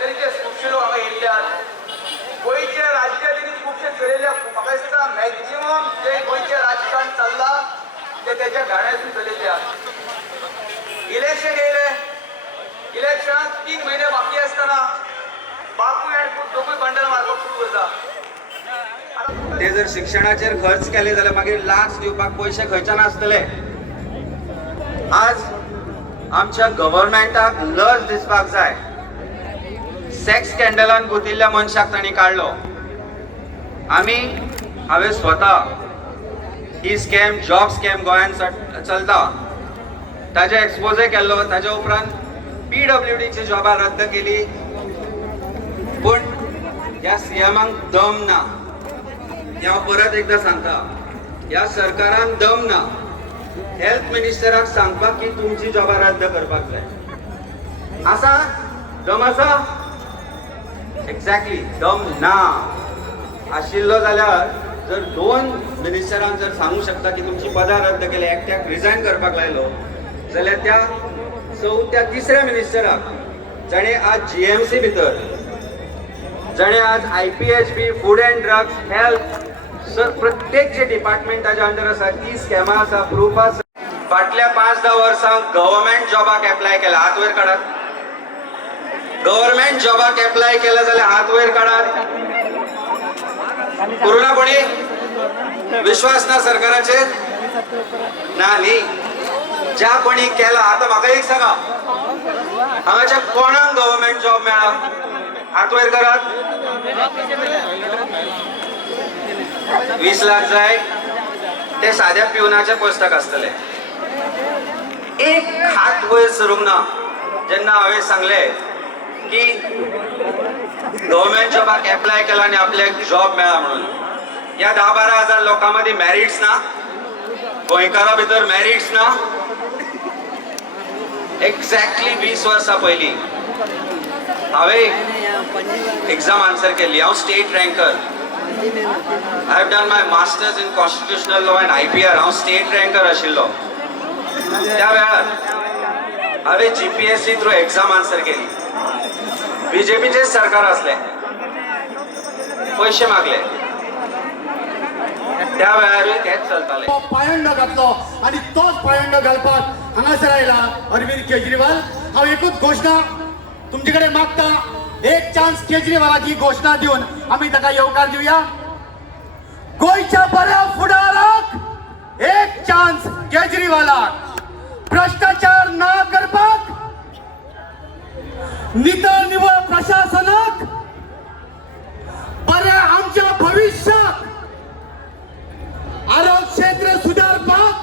तरेचे खुबशे लोक हांगा येयल्यात. गोंयच्या राज्याधिनी खुबशे चलयल्या म्हाका दिसता मॅक्झिमम जे गोंयचें राजकारण चल्लां ते तेच्या गाण्यातून चलयले आसात. इलेक्शन येयलें, इलेक्शनाक 3 म्हयने बाकी आसतना बापूय आनी पूत दोगूय बंडल मारपाक सुरू करता. ते जर शिक्षणाचेर खर्च केले जाल्यार मागीर लास्ट दिवपाक पयशे खंयच्यान आसतले. आज आमच्या गव्हर्नमेंटाक लज दिसपाक जाय. सेक्स स्कॅन्डलान गुंतिल्ल्या मनशाक तांणी काडलो. हांवें स्वता ही स्कॅम जॉब स्कॅम गोंयांत चलता ताजे एक्सपोजे केल्लो. ताज्या उपरांत PWDची जॉबां रद्द केली, पूण ह्या सीएमांक दम ना. हांव परत एकदा सांगता, ह्या सरकारान दम ना. हेल्थ मिनिस्टराक सांगपाक की तुमची जॉबां रद्द करपाक जाय. आसा दम आसा? एक्झॅक्टली दम ना. आशिल्लो जाल्यार जर 2 मिनिस्टरांक जर सांगू शकता की तुमची पदां रद्द केली, एकट्याक रिजायन करपाक लायलो, जाल्यार त्या 4थ्या 3ऱ्या मिनिस्टराक जाणें आज GMC भितर, जाणें आज IPHB, food and drugs, health, प्रत्येक जे डिपार्टमेंट ताच्या अंडर आसा, ती स्कॅमां आसा, प्रूफ आसा. फाटल्या 5-10 वर्सां गव्हर्नमेंट जॉबाक एप्लाय केला, हात वयर काडात. गव्हर्नमेंट जॉबाक एप्लाय केला जाल्यार हात वयर काडात. करुना कोणी विश्वास ना सरकाराचेर? ना न्ही. ज्या कोणी केला, आता म्हाका एक सांगा, हांगाच्या कोणाक गव्हर्नमेंट जॉब मेळ्ळा? हात वयर करात. 20 लाख जाय ते साध्या पिवनाच्या पोस्टाक आसतले. एक हात वयर सरूंक ना. जेन्ना हांवें सांगलें की गव्हर्नमेंट जॉबाक एप्लाय केला आनी आपल्याक जॉब मेळ्ळा म्हणून, ह्या 10-12 हजार लोकां मदीं मॅरिट्स ना, गोंयकारां भितर मॅरिट्स ना. एक्झॅक्टली 20 वर्सां पयलीं हांवें एग्जाम आन्सर केल्ली. हांव state ranker. I have done my masters in constitutional law and IPR. हांव स्टेट रँकर आशिल्लो. त्या वेळार हांवें GPSC थ्रू एग्जाम आन्सर केली. BJPचेच सरकार आसलें, पयशे मागले. त्या वेळारूय तेच चलतालें. पायंडो घातलो आणि तोच पायंडो घालपाक हांगासर आयला अरविंद केजरीवाल. हांव एकूच घोषणा तुमचे कडेन मागता, एक चान्स केजरीवालाक ही घोषणा दिवन आमी ताका येवकार दिवया. गोंयच्या बऱ्या फुडाराक एक चान्स केजरीवालाक. भ्रष्टाचार ना करपाक, नितळ निवळ प्रशासनाक, बऱ्या आमच्या भविष्याक, आरोग्य क्षेत्र सुधारपाक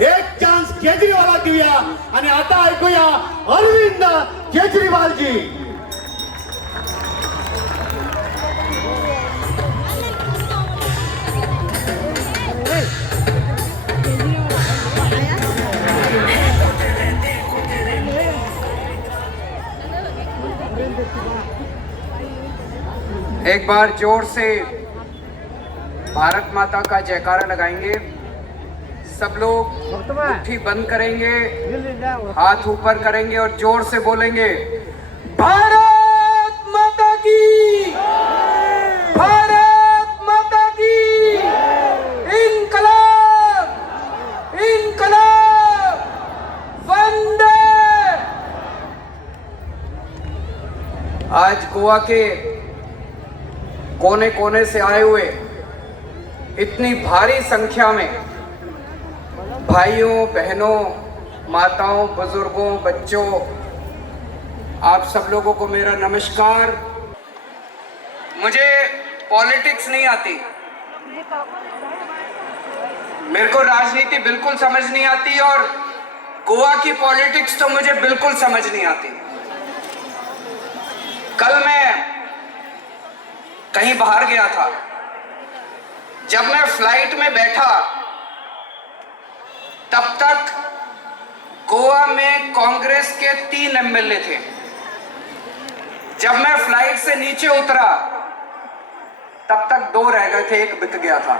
एक चान्स केजरीवालाक दिवया. आणि आता ऐकूया अरविंद केजरीवालजी. एक बार जोर से भारत माता का जयकारा लगाएंगे. सब लोग मुट्ठी बंद करेंगे, हाथ ऊपर करेंगे और जोर से बोलेंगे, भारत माता की, भारत माता की, इनकलाब, इनकलाब, वंदे. आज गोवा के कोने कोने से आए हुए इतनी भारी संख्या में भाइयों, बहनों, माताओं, बुजुर्गों, बच्चों, आप सब लोगों को मेरा नमस्कार. मुझे पॉलिटिक्स नहीं आती, मेरे को राजनीति बिल्कुल समझ नहीं आती और गोवा की पॉलिटिक्स तो मुझे बिल्कुल समझ नहीं आती. कल मैं कहीं बाहर गया था. जब मैं फ्लाइट में बैठा तब तक गोवा में कांग्रेस के 3 MLA थे. जब मैं फ्लाइट से नीचे उतरा तब तक 2 रह गए थे, 1 बिक गया था.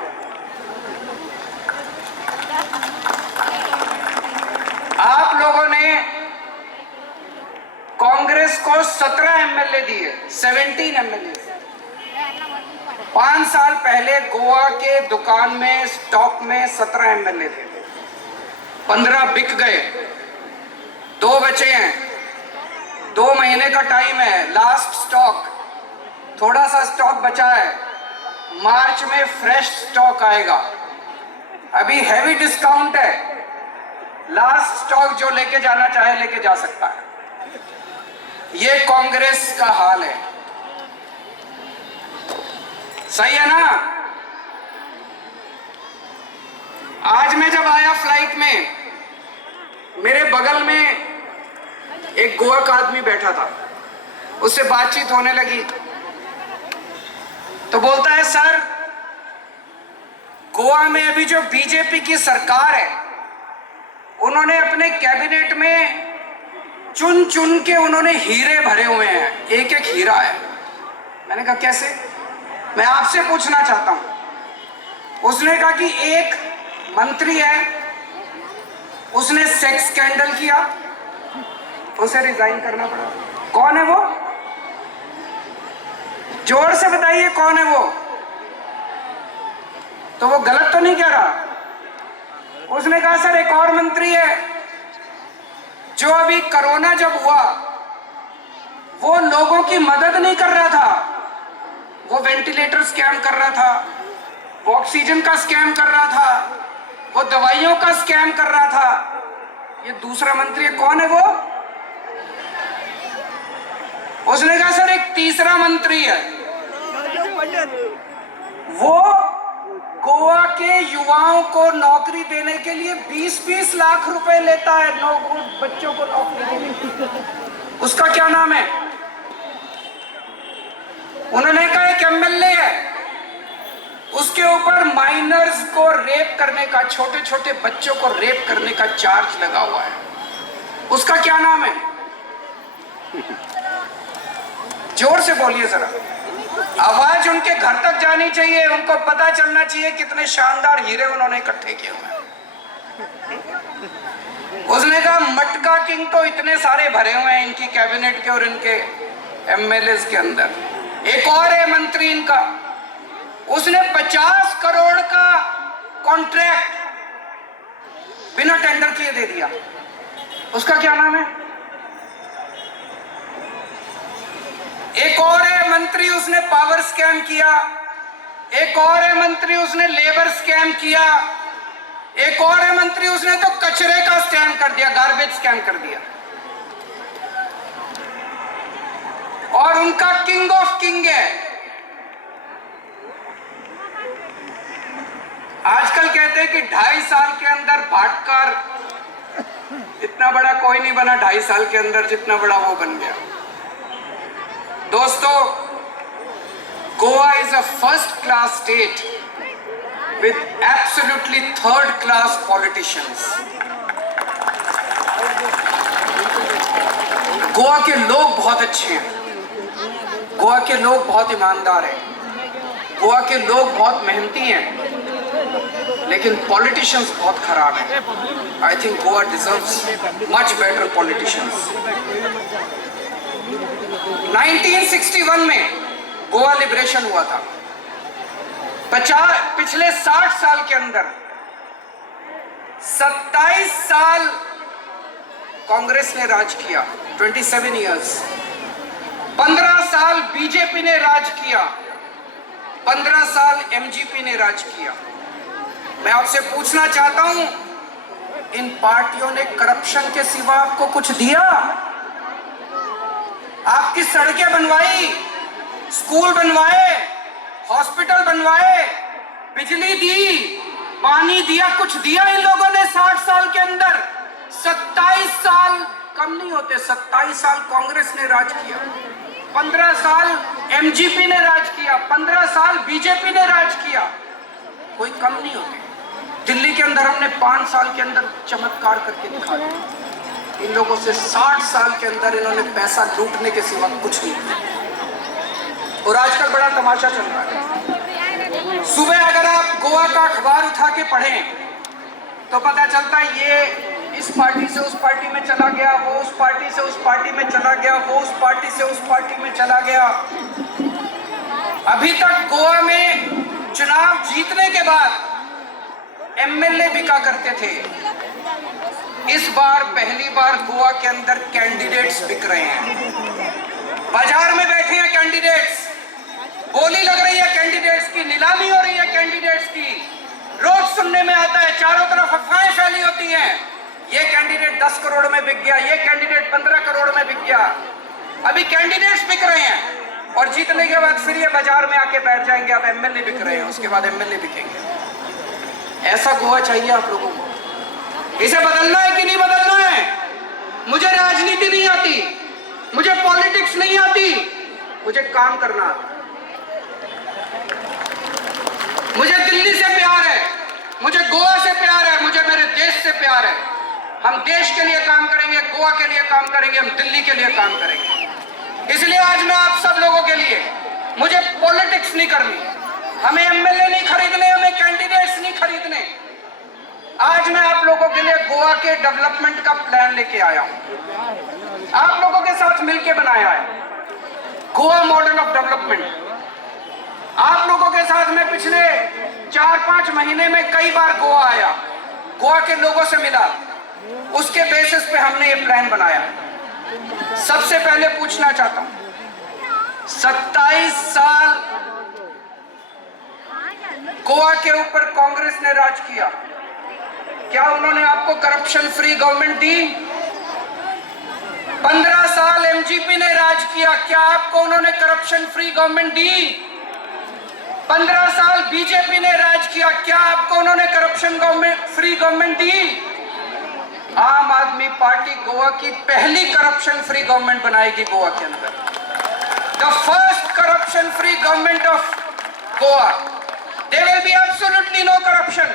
आप लोगों ने कांग्रेस को 17 एमएलए दिए, 17 एमएलए। 5 साल पहले गोवा के दुकान में स्टॉक में 17 एमएलए थे, 15 बिक गए, 2 बचे हैं। 2 महीने का टाइम है, लास्ट स्टॉक, थोड़ा सा स्टॉक बचा है। मार्च में फ्रेश स्टॉक आएगा। अभी हैवी डिस्काउंट है, लास्ट स्टॉक जो लेके जाना चाहे लेके जा सकता है। ये कांग्रेस का हाल है, सही है ना? आज मैं जब आया फ्लाइट में, मेरे बगल में एक गोवा का आदमी बैठा था, उससे बातचीत होने लगी तो बोलता है, सर गोवा में अभी जो बीजेपी की सरकार है, उन्होंने अपने कैबिनेट में चुन चुन के उन्होंने हीरे भरे हुए हैं, एक एक हीरा है। मैंने कहा कैसे? मैं आपसे पूछना चाहता हूं। उसने कहा कि एक मंत्री है, उसने सेक्स स्कैंडल किया, उसे रिजाइन करना पड़ा। कौन है वो? जोर से बताइए कौन है वो? तो वो गलत तो नहीं कह रहा। उसने कहा सर एक और मंत्री है जो अभी कोरोना जब हुआ वो लोगों की मदद नहीं कर रहा था, वो वेंटिलेटर स्कैम कर रहा था, वो ऑक्सीजन का स्कैम कर रहा था, वो दवाइयों का स्कैम कर रहा था। ये दूसरा मंत्री है, कौन है वो? उसने कहा सर एक तीसरा मंत्री है, वो गोवा के युवाओं को नौकरी देने के लिए 20-20 लाख रुपए लेता है, बच्चों को नौकरी देने के लिए। उसका क्या नाम है? उन्होंने कहा एक एमएलए है, उसके ऊपर माइनर्स को रेप करने का, छोटे छोटे बच्चों को रेप करने का चार्ज लगा हुआ है। उसका क्या नाम है? जोर से बोलिए जरा, आवाज उनके घर तक जानी चाहिए, उनको पता चलना चाहिए कितने शानदार हीरे उन्होंने इकट्ठे किए हुए हैं। उसने कहा मटका किंग तो इतने सारे भरे हुए हैं इनकी कैबिनेट के और इनके एमएलए के अंदर। एक और है मंत्री इनका, उसने 50 करोड़ का कॉन्ट्रैक्ट बिना टेंडर किए दे दिया। उसका क्या नाम है? एक और है मंत्री, उसने पावर स्कैम किया। एक और है मंत्री, उसने लेबर स्कैम किया। एक और है मंत्री, उसने तो कचरे का स्कैम कर दिया, गार्बेज स्कैम कर दिया। और उनका किंग ऑफ किंग है। आजकल कहते हैं कि 2.5 साल के अंदर भाटकर इतना बड़ा कोई नहीं बना, 2.5 साल के अंदर जितना बड़ा वो बन गया। दोस्तों, Goa is a first class state with absolutely third class politicians. Goa के लोग बहुत अच्छे हैं, गोवा के लोग बहुत ईमानदार हैं, गोवा के लोग बहुत मेहनती हैं, लेकिन पॉलिटिशियंस बहुत खराब हैं। I think Goa deserves much better politicians. 1961 में गोवा लिबरेशन हुआ था। पिछले 60 साल के अंदर 27 साल कांग्रेस ने राज किया, 27 इयर्स। 15 साल बीजेपी ने राज किया, 15 साल एमजीपी ने राज किया। मैं आपसे पूछना चाहता हूं, इन पार्टियों ने करप्शन के सिवा आपको कुछ दिया? आपकी सड़कें बनवाई, स्कूल बनवाए, हॉस्पिटल बनवाए, बिजली दी, पानी दिया, कुछ दिया इन लोगों ने 60 साल के अंदर? 27 साल कम नहीं होते, 27 साल कांग्रेस ने राज किया, 15 साल एमजीपी ने राज किया, 15 साल बीजेपी ने राज किया, कोई कम नहीं होते। दिल्ली के अंदर हमने 5 साल के अंदर चमत्कार करके दिखा दिया। इन लोगों से 60 साल के अंदर इन्होंने पैसा लूटने के सिवा कुछ नहीं किया। और आजकल बड़ा तमाशा चल रहा है। सुबह अगर आप गोवा का अखबार उठा के पढ़ें तो पता चलता है ये इस पार्टी से उस पार्टी में चला गया, वो उस पार्टी से उस पार्टी में चला गया, वो उस पार्टी से उस पार्टी में चला गया। अभी तक गोवा में चुनाव जीतने के बाद एमएलए बिका करते थे। इस बार पहली बार गोवा के अंदर कैंडिडेट्स बिक रहे हैं। बाजार में बैठे हैं कैंडिडेट्स, बोली लग रही है कैंडिडेट्स की, नीलामी हो रही है कैंडिडेट्स की। रोज सुनने में आता है, चारों तरफ अफवाहें फैली होती हैं, ये कैंडिडेट 10 करोड़ में बिक गया, ये कैंडिडेट 15 करोड़ में बिक गया। अभी कैंडिडेट्स बिक रहे हैं और जीतने के बाद फिर ये बाजार में आके बैठ जाएंगे। अब एमएलए बिक रहे हैं, उसके बाद एमएलए बिकेंगे। ऐसा गोवा चाहिए आप लोगों को? इसे बदलना है कि नहीं बदलना है? मुझे राजनीति नहीं आती, मुझे पॉलिटिक्स नहीं आती, मुझे काम करना आता। मुझे दिल्ली से प्यार है, मुझे गोवा से प्यार है, मुझे मेरे देश से प्यार है। हम देश के लिए काम करेंगे, गोवा के लिए काम करेंगे, हम दिल्ली के लिए काम करेंगे। इसलिए आज मैं आप सब लोगों के लिए, मुझे पॉलिटिक्स नहीं करनी, हमें एमएलए नहीं खरीदने, हमें कैंडिडेट्स नहीं खरीदने। आज मैं आप लोगों के लिए गोवा के डेवलपमेंट का प्लान लेके आया हूं, आप लोगों के साथ मिलकर बनाया है गोवा मॉडल ऑफ डेवलपमेंट। आप लोगों के साथ मैं पिछले 4-5 महीने में कई बार गोवा आया, गोवा के लोगों से मिला, उसके बेसिस पे हमने ये प्लान बनाया। सबसे पहले पूछना चाहता हूं, 27 साल गोवा के ऊपर कांग्रेस ने राज किया, क्या उन्होंने आपको करप्शन फ्री गवर्नमेंट दी? 15 साल एमजीपी ने राज किया, क्या आपको उन्होंने करप्शन फ्री गवर्नमेंट दी? 15 साल बीजेपी ने राज किया, क्या आपको उन्होंने करप्शन फ्री गवर्नमेंट दी? आम आदमी पार्टी गोवा की पहली करप्शन फ्री गवर्नमेंट बनाएगी गोवा के अंदर, the first corruption free government of Goa. There will be absolutely no corruption.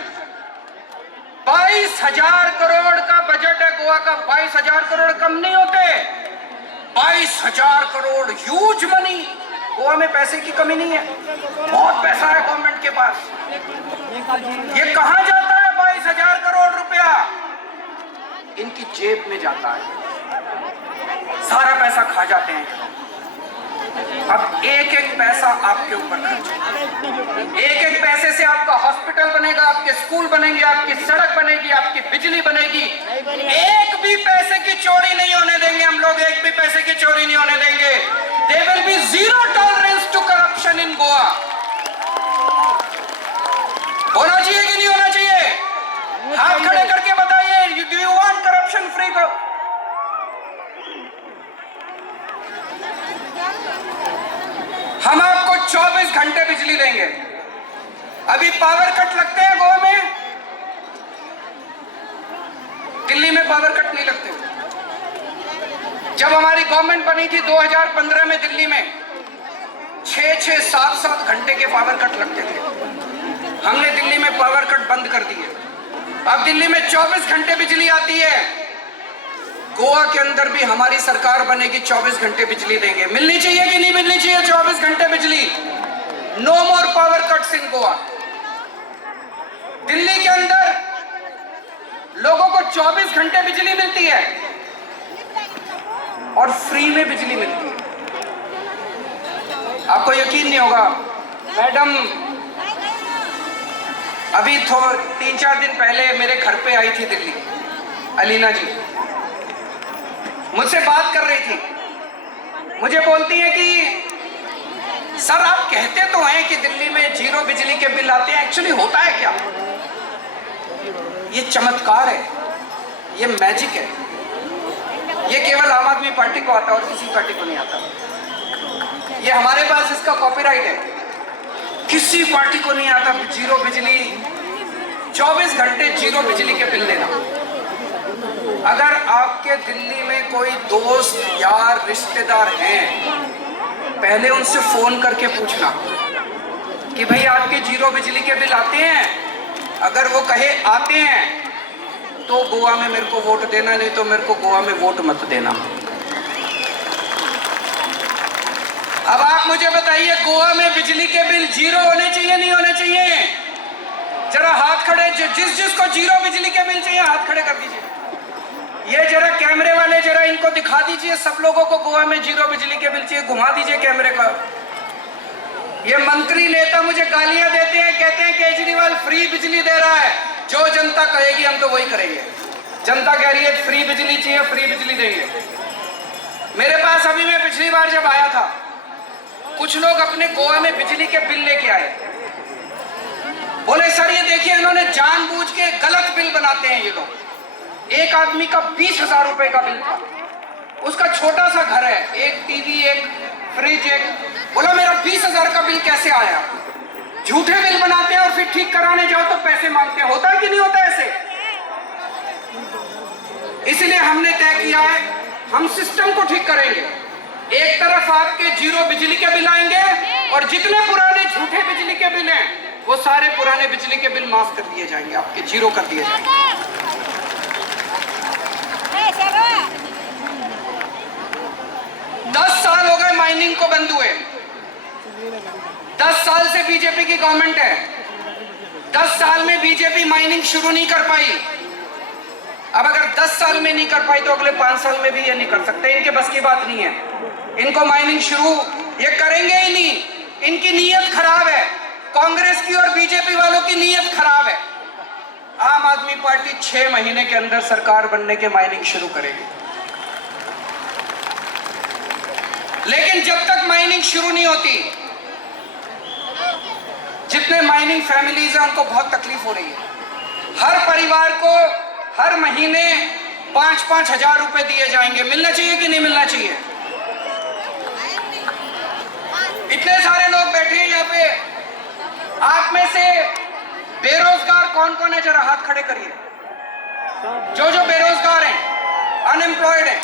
22,000 crore का बजट है गोवा का, 22,000 करोड़ कम नहीं होते, 22,000 करोड़ ह्यूज मनी। गोवा में पैसे की कमी नहीं है, बहुत पैसा है गवर्नमेंट के पास। ये कहां जाता है 22,000 करोड़ रुपया? इनकी जेब में जाता है, सारा पैसा खा जाते हैं। अब एक एक पैसा आपके ऊपर खर्च होगा, एक एक पैसे से आपका हॉस्पिटल बनेगा, आपके स्कूल बनेंगे, आपकी सड़क बनेगी, आपकी बिजली बनेगी। एक भी पैसे की चोरी नहीं होने देंगे हम लोग, एक भी पैसे की चोरी नहीं होने देंगे। There will be zero tolerance to corruption in Goa. होना चाहिए कि नहीं होना चाहिए? हाथ खड़े करके बताइए, do you want corruption free Goa? हम आपको 24 घंटे बिजली देंगे। अभी पावर कट लगते हैं गोवा में, दिल्ली में पावर कट नहीं लगते। जब हमारी गवर्नमेंट बनी थी 2015 में, दिल्ली में 6-6, 7-7 घंटे के पावर कट लगते थे। हमने दिल्ली में पावर कट बंद कर दिए, अब दिल्ली में 24 घंटे बिजली आती है। गोवा के अंदर भी हमारी सरकार बनेगी, 24 घंटे बिजली देंगे। मिलनी चाहिए कि नहीं मिलनी चाहिए 24 घंटे बिजली? No more power cuts in Goa. Delhi के अंदर लोगों को 24 घंटे बिजली मिलती है और फ्री में बिजली मिलती है। आपको यकीन नहीं होगा, मैडम अभी 3-4 दिन पहले मेरे घर पे आई थी दिल्ली, अलीना जी मुझसे बात कर रही थी। मुझे बोलती है कि सर आप कहते तो हैं कि दिल्ली में 0 बिजली के बिल आते हैं, एक्चुअली होता है क्या? ये चमत्कार है, ये मैजिक है, ये केवल आम आदमी पार्टी को आता है और किसी पार्टी को नहीं आता। ये हमारे पास इसका कॉपीराइट है, किसी पार्टी को नहीं आता 0 बिजली, 24 घंटे 0 बिजली के बिल देना। अगर आपके दिल्ली में कोई दोस्त यार रिश्तेदार हैं, पहले उनसे फोन करके पूछना कि भाई आपके 0 बिजली के बिल आते हैं। अगर वो कहे आते हैं तो गोवा में मेरे को वोट देना, नहीं तो मेरे को गोवा में वोट मत देना। अब आप मुझे बताइए, गोवा में बिजली के बिल 0 होने चाहिए नहीं होने चाहिए? जरा हाथ खड़े, जिस जिसको 0 बिजली के बिल चाहिए हाथ खड़े कर दीजिए। इनको दिखा दीजिए, सब लोगों को गोवा में जीरो बिजली के बिल चाहिए, घुमा दीजिए कैमरे का। ये मंत्री नेता मुझे गालियां देते हैं, कहते हैं केजरीवाल फ्री बिजली दे रहा है। जो जनता कहेगी हम तो वही करेंगे। जनता कह रही है फ्री बिजली चाहिए, फ्री बिजली देंगे। मेरे पास अभी मैं पिछली बार जब आया था, कुछ लोग अपने गोवा में बिजली के बिल लेके आए, बोले सर ये देखिए इन्होंने जानबूझ के गलत बिल बनाते हैं ये लोग। एक आदमी का 20,000 रुपए का बिल था, उसका छोटा सा घर है, एक टीवी, एक फ्रिज, एक, बोला मेरा 20,000 का बिल कैसे आया। झूठे बिल बनाते हैं और फिर ठीक कराने जाओ तो पैसे मांगते हैं। होता है कि नहीं होता ऐसे? इसलिए हमने तय किया है हम सिस्टम को ठीक करेंगे। एक तरफ आपके जीरो बिजली के बिल आएंगे और जितने पुराने झूठे बिजली के बिल हैं वो सारे पुराने बिजली के बिल माफ कर दिए जाएंगे, आपके जीरो कर दिए जाएंगे। 10 साल हो गए माइनिंग को बंद हुए। 10 साल से बीजेपी की गवर्नमेंट है। 10 साल में बीजेपी माइनिंग शुरू नहीं कर पाई। अब अगर 10 साल में नहीं कर पाई तो अगले 5 साल में भी ये नहीं कर सकते। इनके बस की बात नहीं है। इनको माइनिंग शुरू ये करेंगे ही नहीं। इनकी नीयत खराब है। कांग्रेस की और बीजेपी वालों की नीयत खराब है। आम आदमी पार्टी 6 महीने के अंदर सरकार बनने के माइनिंग शुरू करेगी। लेकिन जब तक माइनिंग शुरू नहीं होती, जितने माइनिंग फैमिलीज हैं उनको बहुत तकलीफ हो रही है। हर परिवार को हर महीने 5-5 हजार रुपए दिए जाएंगे। मिलना चाहिए कि नहीं मिलना चाहिए? इतने सारे लोग बैठे हैं यहाँ पे, आप में से बेरोजगार कौन कौन है? जरा हाथ खड़े करिए। जो जो बेरोजगार हैं, अनएम्प्लॉयड हैं।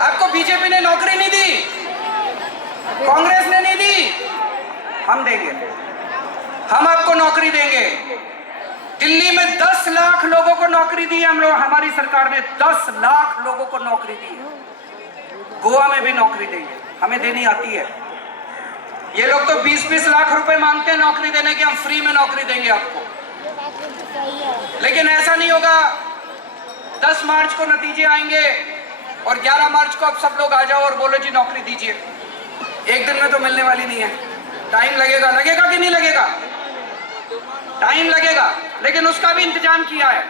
आपको बीजेपी ने नौकरी नहीं दी, कांग्रेस ने नहीं दी, हम देंगे। हम आपको नौकरी देंगे। दिल्ली में 10 लाख लोगों को नौकरी दी हम लोग, हमारी सरकार ने 10 लाख लोगों को नौकरी दी है। गोवा में भी नौकरी देंगे, हमें देनी आती है। ये लोग तो 20-20 लाख रुपए मांगते हैं नौकरी देने के, हम फ्री में नौकरी देंगे आपको। लेकिन ऐसा नहीं होगा। 10 मार्च को नतीजे आएंगे और 11 मार्च को अब सब लोग आ जाओ और बोलो जी नौकरी दीजिए। एक दिन में तो मिलने वाली नहीं है, टाइम लगेगा। लगेगा कि नहीं लगेगा? टाइम लगेगा, लेकिन उसका भी इंतजाम किया है।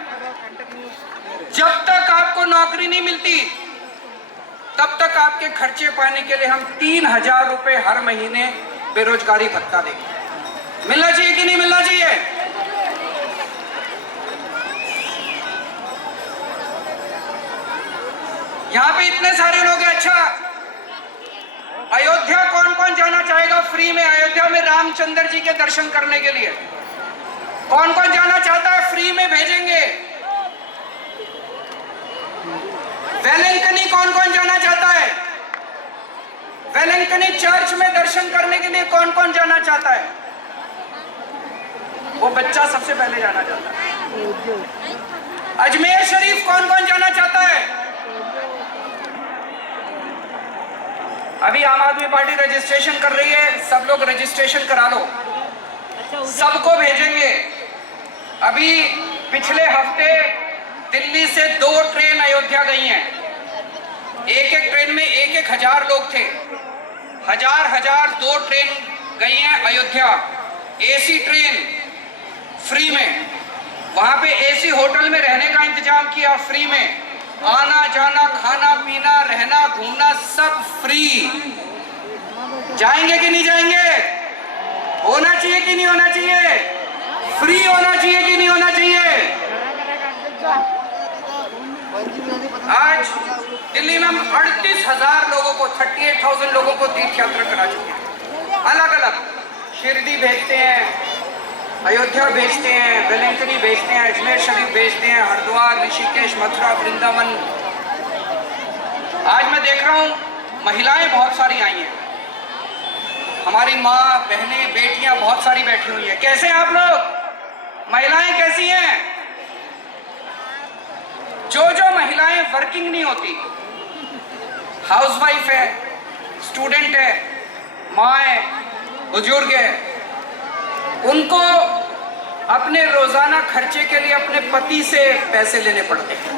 जब तक आपको नौकरी नहीं मिलती तब तक आपके खर्चे पाने के लिए हम 3,000 रुपए हर महीने बेरोजगारी भत्ता देंगे। मिलना चाहिए कि नहीं मिलना चाहिए? यहां पे इतने सारे लोग हैं। अच्छा, अयोध्या कौन कौन जाना चाहेगा फ्री में? अयोध्या में रामचंद्र जी के दर्शन करने के लिए कौन कौन जाना चाहता है? फ्री में भेजेंगे। वेलंकनी कौन कौन जाना चाहता है? वेलंकनी चर्च में दर्शन करने के लिए कौन कौन जाना चाहता है? वो बच्चा सबसे पहले जाना चाहता है। अजमेर शरीफ कौन कौन जाना चाहता है? अभी आम आदमी पार्टी रजिस्ट्रेशन कर रही है, सब लोग रजिस्ट्रेशन करा लो, सबको भेजेंगे। अभी पिछले हफ्ते दिल्ली से 2 ट्रेन अयोध्या गई हैं। एक एक ट्रेन में 1-1 हजार लोग थे। हजार 2 ट्रेन गई हैं अयोध्या, एसी ट्रेन फ्री में। वहां पे एसी होटल में रहने का इंतजाम किया फ्री में। आना जाना, खाना पीना, रहना, घूमना सब फ्री। जाएंगे कि नहीं जाएंगे? होना चाहिए कि नहीं होना चाहिए? फ्री होना चाहिए कि नहीं होना चाहिए? आज दिल्ली में हम 38,000 लोगों को, 38,000 लोगों को तीर्थ यात्रा करा चुके हैं। अलग अलग शिरडी भेजते हैं, अयोध्या भेजते हैं, वेलंकनी भेजते हैं, अजमेर शरीफ भेजते हैं, हरिद्वार, ऋषिकेश, मथुरा, वृंदावन। आज मैं देख रहा हूँ महिलाएं बहुत सारी आई हैं। हमारी माँ, बहनें, बेटियां बहुत सारी बैठी हुई हैं। कैसे हैं आप लोग? महिलाएं कैसी हैं? जो महिलाएं वर्किंग नहीं होती, हाउसवाइफ है, स्टूडेंट है, माँ है, बुजुर्ग है, उनको अपने रोजाना खर्चे के लिए अपने पति से पैसे लेने पड़ते हैं।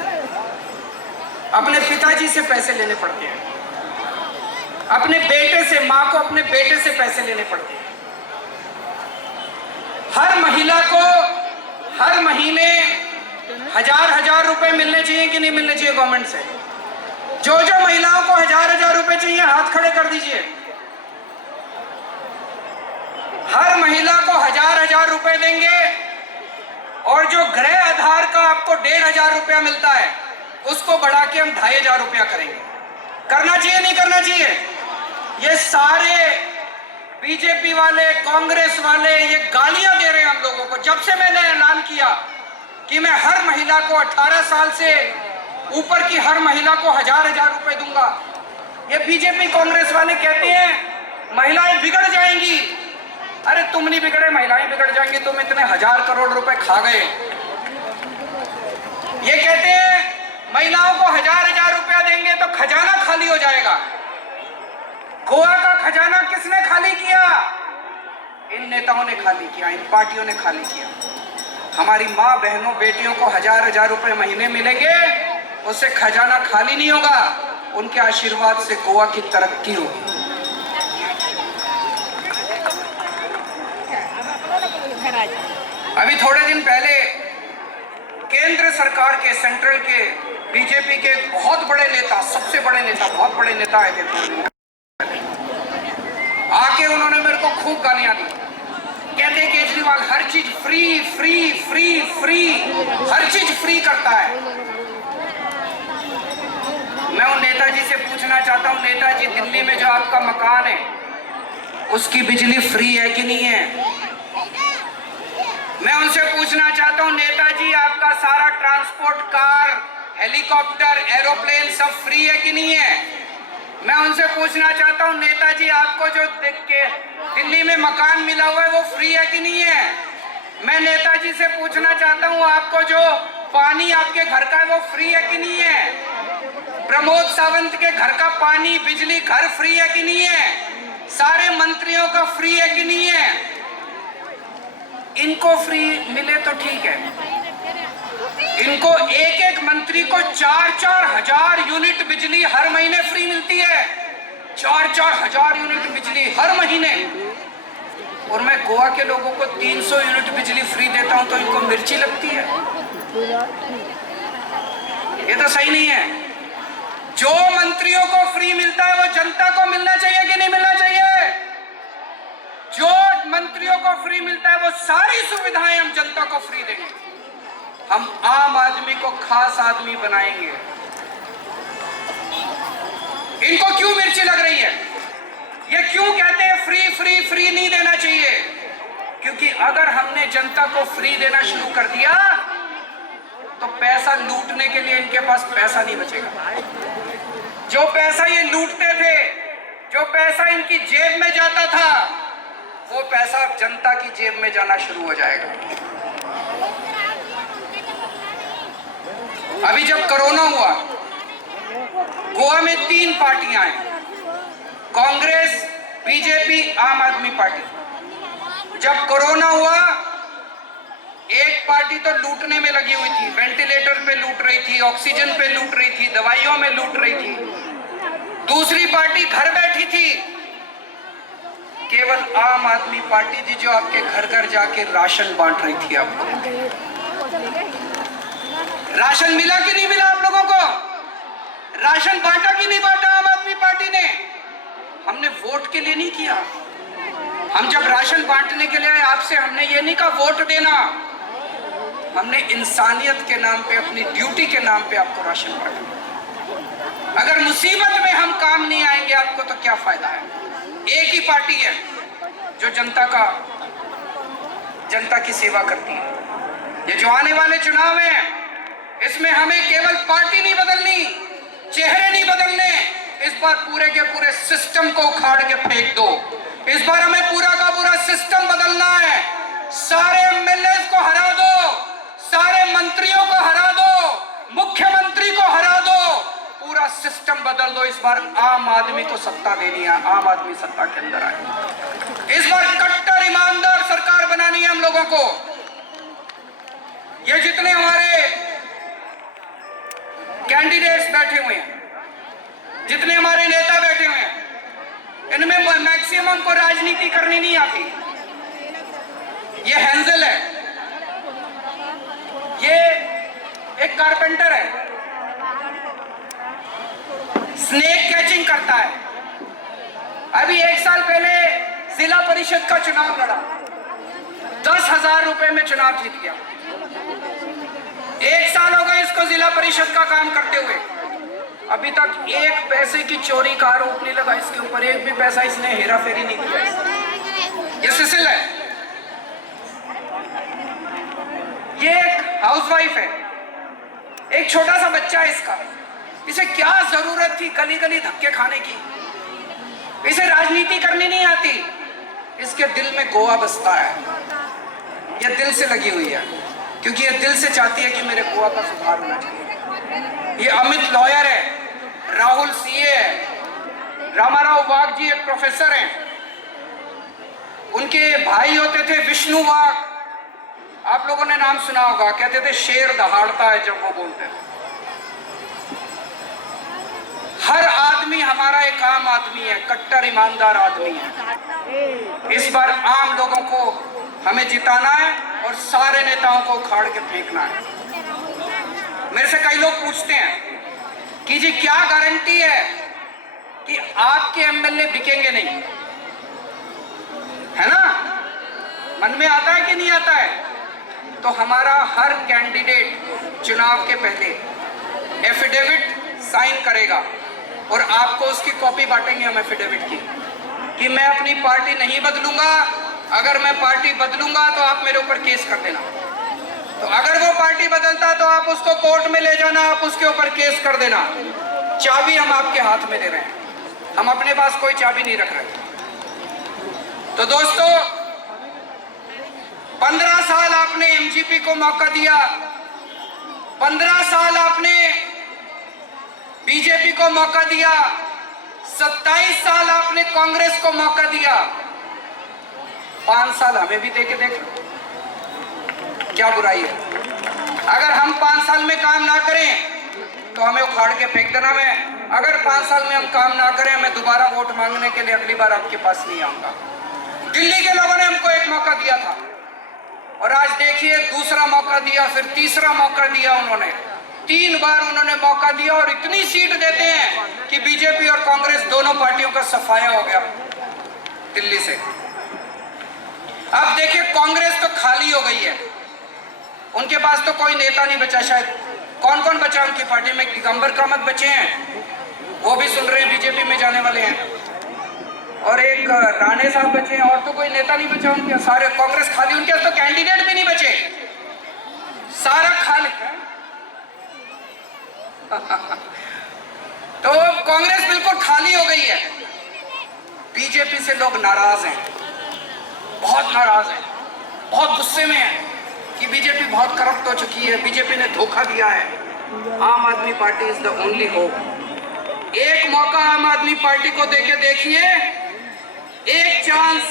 अपने पिताजी से पैसे लेने पड़ते हैं, अपने बेटे से, माँ को अपने बेटे से पैसे लेने पड़ते हैं। हर महिला को हर महीने 1000 रुपए मिलने चाहिए कि नहीं मिलने चाहिए गवर्नमेंट से? जो जो महिलाओं को 1000 रुपए चाहिए हाथ खड़े कर दीजिए। हर महिला को 1000 रुपए देंगे और जो गृह आधार का आपको 1500 रुपया मिलता है उसको बढ़ा के हम 2500 रुपया करेंगे। करना चाहिए नहीं करना चाहिए? ये सारे बीजेपी वाले, कांग्रेस वाले ये गालियां दे रहे हैं हम लोगों को। जब से मैंने ऐलान किया कि मैं हर महिला को 18 साल से ऊपर की हर महिला को 1000 रुपए दूंगा, ये बीजेपी कांग्रेस वाले कहते हैं महिलाएं बिगड़ जाएंगी। अरे तुम नहीं बिगड़े, महिलाएं बिगड़ जाएंगी। तुम इतने 1000 करोड़ रुपए खा गए। ये कहते हैं महिलाओं को 1000 रुपया देंगे तो खजाना खाली हो जाएगा। गोवा का खजाना किसने खाली किया? इन नेताओं ने खाली किया, इन पार्टियों ने खाली किया। हमारी माँ बहनों बेटियों को 1000 रुपए महीने मिलेंगे, उससे खजाना खाली नहीं होगा, उनके आशीर्वाद से गोवा की तरक्की होगी। अभी थोड़े दिन पहले केंद्र सरकार के, सेंट्रल के बीजेपी के बहुत बड़े नेता, सबसे बड़े नेता, बहुत बड़े नेता आए थे। आके उन्होंने मेरे को खूब गालियां दी। कहते केजरीवाल हर चीज फ्री फ्री फ्री फ्री, हर चीज फ्री करता है। मैं उन नेताजी से पूछना चाहता हूं, नेताजी दिल्ली में जो आपका मकान है उसकी बिजली फ्री है कि नहीं है? मैं उनसे पूछना चाहता हूं, नेताजी आपका सारा ट्रांसपोर्ट, कार, हेलीकॉप्टर, एरोप्लेन सब फ्री है कि नहीं है? मैं उनसे पूछना चाहता हूं, नेताजी आपको जो दिल्ली में मकान मिला हुआ है वो फ्री है कि नहीं है? मैं नेताजी से पूछना चाहता हूं, आपको जो पानी आपके घर का है वो फ्री है कि नहीं है? प्रमोद सावंत के घर का पानी, बिजली, घर फ्री है कि नहीं है? सारे मंत्रियों का फ्री है कि नहीं है? इनको फ्री मिले तो ठीक है, इनको एक एक मंत्री को 4-4 हजार यूनिट बिजली हर महीने फ्री मिलती है। 4-4 हजार यूनिट बिजली हर महीने। और मैं गोवा के लोगों को 300 यूनिट बिजली फ्री देता हूं तो इनको मिर्ची लगती है। ये तो सही नहीं है। जो मंत्रियों को फ्री मिलता है वो जनता को मिलना चाहिए कि नहीं मिलना चाहिए? जो मंत्रियों को फ्री मिलता है वो सारी सुविधाएं हम जनता को फ्री देंगे। हम आम आदमी को खास आदमी बनाएंगे। इनको क्यों मिर्ची लग रही है? ये क्यों कहते हैं फ्री फ्री फ्री नहीं देना चाहिए? क्योंकि अगर हमने जनता को फ्री देना शुरू कर दिया तो पैसा लूटने के लिए इनके पास पैसा नहीं बचेगा। जो पैसा ये लूटते थे, जो पैसा इनकी जेब में जाता था, वो पैसा जनता की जेब में जाना शुरू हो जाएगा। अभी जब कोरोना हुआ, गोवा में 3 पार्टियां हैं, कांग्रेस, बीजेपी, आम आदमी पार्टी। जब कोरोना हुआ, एक पार्टी तो लूटने में लगी हुई थी, वेंटिलेटर पे लूट रही थी, ऑक्सीजन पे लूट रही थी, दवाइयों में लूट रही थी। दूसरी पार्टी घर बैठी थी। केवल आम आदमी पार्टी थी जो आपके घर घर जाके राशन बांट रही थी। आपको राशन मिला कि नहीं मिला? आप लोगों को राशन बांटा कि नहीं बांटा आम आदमी पार्टी ने? हमने वोट के लिए नहीं किया। हम जब राशन बांटने के लिए आए आपसे, हमने ये नहीं कहा वोट देना, हमने इंसानियत के नाम पे, अपनी ड्यूटी के नाम पे आपको राशन बांटा। अगर मुसीबत में हम काम नहीं आएंगे आपको तो क्या फायदा है? एक ही पार्टी है जो जनता की सेवा करती है। ये जो आने वाले चुनाव हैं, इसमें हमें केवल पार्टी नहीं बदलनी, चेहरे नहीं बदलने, इस बार पूरे के पूरे सिस्टम को उखाड़ के फेंक दो। इस बार हमें पूरा का पूरा सिस्टम बदलना है। सारे एमएलए को हरा दो, सारे मंत्रियों को हरा दो, मुख्यमंत्री को हरा दो, पूरा सिस्टम बदल दो। इस बार आम आदमी को सत्ता देनी है, आम आदमी सत्ता के अंदर आए। इस बार कट्टर ईमानदार सरकार बनानी है हम लोगों को। ये जितने हमारे कैंडिडेट्स बैठे हुए हैं, जितने हमारे नेता बैठे हुए हैं, इनमें मैक्सिमम को राजनीति करनी नहीं आती। ये हेंजल है, ये एक कारपेंटर है, स्नेक कैचिंग करता है। अभी 1 साल पहले जिला परिषद का चुनाव लड़ा, 10,000 रुपए में चुनाव जीत गया। 1 साल हो गए इसको जिला परिषद का काम करते हुए, अभी तक 1 पैसे की चोरी का आरोप नहीं लगा इसके ऊपर, 1 भी पैसा इसने हेरा फेरी नहीं किया। ये सिसिल है, ये एक हाउसवाइफ है, एक छोटा सा बच्चा है इसका, इसे क्या जरूरत थी गली गली धक्के खाने की? इसे राजनीति करनी नहीं आती, इसके दिल में गोवा बसता है, ये दिल से लगी हुई है, क्योंकि ये दिल से चाहती है कि मेरे गोवा का सुधार होना चाहिए। ये अमित लॉयर है, राहुल सीए है, रामाराव वाघ जी एक प्रोफेसर हैं, उनके भाई होते थे विष्णु वाघ, आप लोगों ने नाम सुना होगा, कहते थे शेर दहाड़ता है जब वो बोलते थे। हर आदमी हमारा एक आम आदमी है, कट्टर ईमानदार आदमी है। इस बार आम लोगों को हमें जिताना है और सारे नेताओं को उखाड़ के फेंकना है। मेरे से कई लोग पूछते हैं कि जी क्या गारंटी है कि आपके एमएलए बिकेंगे नहीं, है ना? मन में आता है कि नहीं आता है? तो हमारा हर कैंडिडेट चुनाव के पहले एफिडेविट साइन करेगा और आपको उसकी कॉपी बांटेंगे हम एफिडेविट की, कि मैं अपनी पार्टी नहीं बदलूंगा, अगर मैं पार्टी बदलूंगा तो आप मेरे ऊपर केस कर देना, तो अगर वो पार्टी बदलता तो आप उसको कोर्ट में ले जाना, आप उसके ऊपर केस कर देना। चाबी हम आपके हाथ में दे रहे हैं, हम अपने पास कोई चाबी नहीं रख रहे। तो दोस्तों, 15 साल आपने एमजीपी को मौका दिया, 15 साल आपने बीजेपी को मौका दिया, 27 साल आपने कांग्रेस को मौका दिया, 5 साल हमें भी देके देख, क्या बुराई है? अगर हम 5 साल में काम ना करें तो हमें उखाड़ के फेंक देना। मैं अगर 5 साल में हम काम ना करें, मैं दोबारा वोट मांगने के लिए अगली बार आपके पास नहीं आऊंगा। दिल्ली के लोगों ने हमको एक मौका दिया था और आज देखिए दूसरा मौका दिया, फिर तीसरा मौका दिया, उन्होंने 3 बार उन्होंने मौका दिया और इतनी सीट देते हैं कि बीजेपी और कांग्रेस दोनों पार्टियों का सफाया हो गया दिल्ली से। अब देखिए कांग्रेस तो खाली हो गई है, उनके पास तो कोई नेता नहीं बचा। शायद कौन कौन बचा उनकी पार्टी में? दिगंबर कामत बचे हैं, वो भी सुन रहे हैं बीजेपी में जाने वाले हैं, और एक राणे साहब बचे हैं, और तो कोई नेता नहीं बचा उनके। सारे कांग्रेस खाली, उनके तो कैंडिडेट भी नहीं बचे, सारा खाली। तो कांग्रेस बिल्कुल खाली हो गई है। बीजेपी से लोग नाराज हैं, बहुत नाराज हैं, बहुत गुस्से में हैं कि बीजेपी बहुत करप्ट हो चुकी है, बीजेपी ने धोखा दिया है। आम आदमी party is the only hope. एक मौका आम आदमी पार्टी को देके देखिए, एक चांस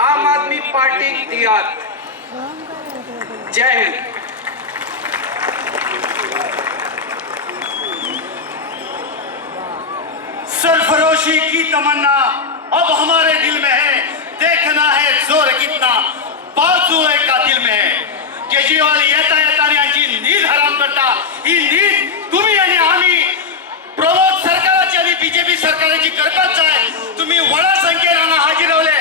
आम आदमी पार्टी दिया। जय हिंद। सरफरोशी की तमन्ना अब हमारे दिल में है, देखना है जोर कितना बाजू है का दिल में है। केजरीवाल येता येताने यांची नीद हराम करता, ही नीद तुम्ही आणि आम्ही प्रमोद सरकाराची आणि बीजेपी सरकाराची करपाच आहे। तुम्ही वडा संख्येन हांगा हाजीर रावले,